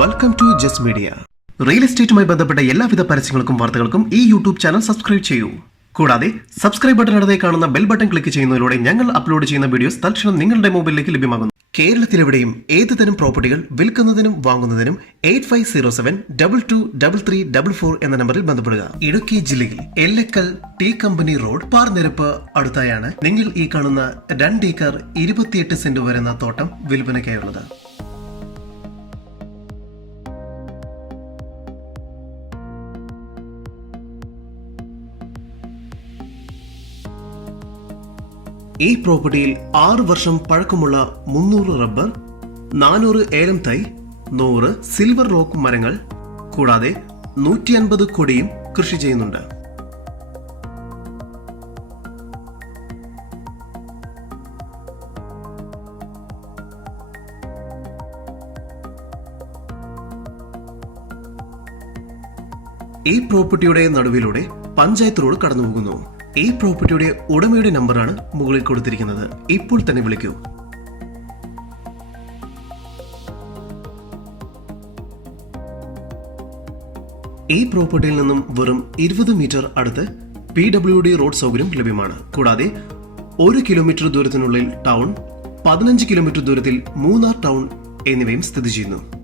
Welcome to ജസ് media real എസ്റ്റേറ്റുമായി ബന്ധപ്പെട്ട എല്ലാവിധ പരസ്യങ്ങൾക്കും വാർത്തകൾക്കും ഈ യൂട്യൂബ് ചാനൽ സബ്സ്ക്രൈബ് ചെയ്യൂ. കൂടാതെ സബ്സ്ക്രൈബ് ബട്ടൺ അടുത്തേ കാണുന്ന ബെൽ ബട്ടൺ ക്ലിക്ക് ചെയ്യുന്നതിലൂടെ ഞങ്ങൾ അപ്ലോഡ് ചെയ്യുന്ന വീഡിയോസ് തൽക്ഷണം നിങ്ങളുടെ മൊബൈലിലേക്ക് ലഭ്യമാകുന്നു. കേരളത്തിലെവിടെയും ഏത് തരം പ്രോപ്പർട്ടികൾ വിൽക്കുന്നതിനും വാങ്ങുന്നതിനും eight five zero seven double two double three double four എന്ന നമ്പറിൽ ബന്ധപ്പെടുക. ഇടുക്കി ജില്ലയിൽ എല്ലക്കൽ ടീ കമ്പനി റോഡ് പാർനിരപ്പ് അടുത്തായാണ് നിങ്ങൾ ഈ കാണുന്ന രണ്ട് ഏക്കർ ഇരുപത്തിയെട്ട് സെന്റ് വരുന്ന തോട്ടം വിൽപ്പനയ്ക്കായുള്ളത്. ഈ പ്രോപ്പർട്ടിയിൽ ആറ് വർഷം പഴക്കമുള്ള മുന്നൂറ് റബ്ബർ നാനൂറ് ഏലം തൈ നൂറ് സിൽവർ റോക്ക് മരങ്ങൾ കൂടാതെ നൂറ്റി അൻപത് കൊടിയും കൃഷി ചെയ്യുന്നുണ്ട്. ഈ പ്രോപ്പർട്ടിയുടെ നടുവിലൂടെ പഞ്ചായത്ത് റോഡ് കടന്നുപോകുന്നു. ഈ പ്രോപ്പർട്ടിയുടെ ഉടമയുടെ നമ്പറാണ് മുകളിൽ കൊടുത്തിരിക്കുന്നത്. ഇപ്പോൾ തന്നെ വിളിക്കൂ. ഈ പ്രോപ്പർട്ടിയിൽ നിന്നും വെറും ഇരുപത് മീറ്റർ അടുത്ത് പി ഡബ്ല്യു ഡി റോഡ് സൗകര്യം ലഭ്യമാണ്. കൂടാതെ ഒരു കിലോമീറ്റർ ദൂരത്തിനുള്ളിൽ ടൗൺ പതിനഞ്ച് കിലോമീറ്റർ ദൂരത്തിൽ മൂന്നാർ ടൗൺ എന്നിവയും സ്ഥിതി ചെയ്യുന്നു.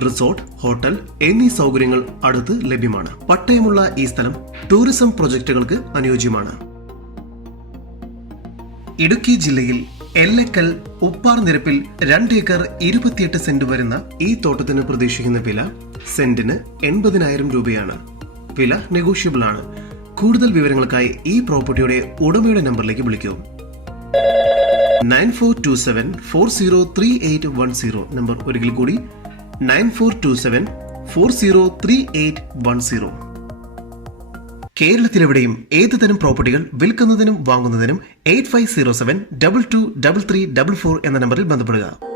റിസോർട്ട് ഹോട്ടൽ എന്നീ സൗകര്യങ്ങൾ അടുത്ത് ലഭ്യമാണ്. പട്ടയമുള്ള ഈ സ്ഥലം ടൂറിസം പ്രൊജക്ടുകൾക്ക് അനുയോജ്യമാണ്. ഇടുക്കി ജില്ലയിൽ എല്ലക്കൽ ഉപ്പാർ നിരപ്പിൽ രണ്ട് ഏക്കർ ഇരുപത്തിയെട്ട് സെന്റ് വരുന്ന ഈ തോട്ടത്തിന് പ്രതീക്ഷിക്കുന്ന വില സെന്റിന് എൺപതിനായിരം രൂപയാണ്. വില നെഗോഷ്യബിൾ ആണ് കൂടുതൽ വിവരങ്ങൾക്കായി ഈ പ്രോപ്പർട്ടിയുടെ ഉടമയുടെ നമ്പറിലേക്ക് വിളിക്കൂ. Nine four two seven four zero three eight one zero number ഒരിക്കൽ കൂടി nine four two seven four zero three eight one zero. കേരളത്തിലെവിടെയും ഏത് തരം പ്രോപ്പർട്ടികൾ വിൽക്കുന്നതിനും വാങ്ങുന്നതിനും eight five zero seven double two double three double four എന്ന നമ്പറിൽ ബന്ധപ്പെടുക.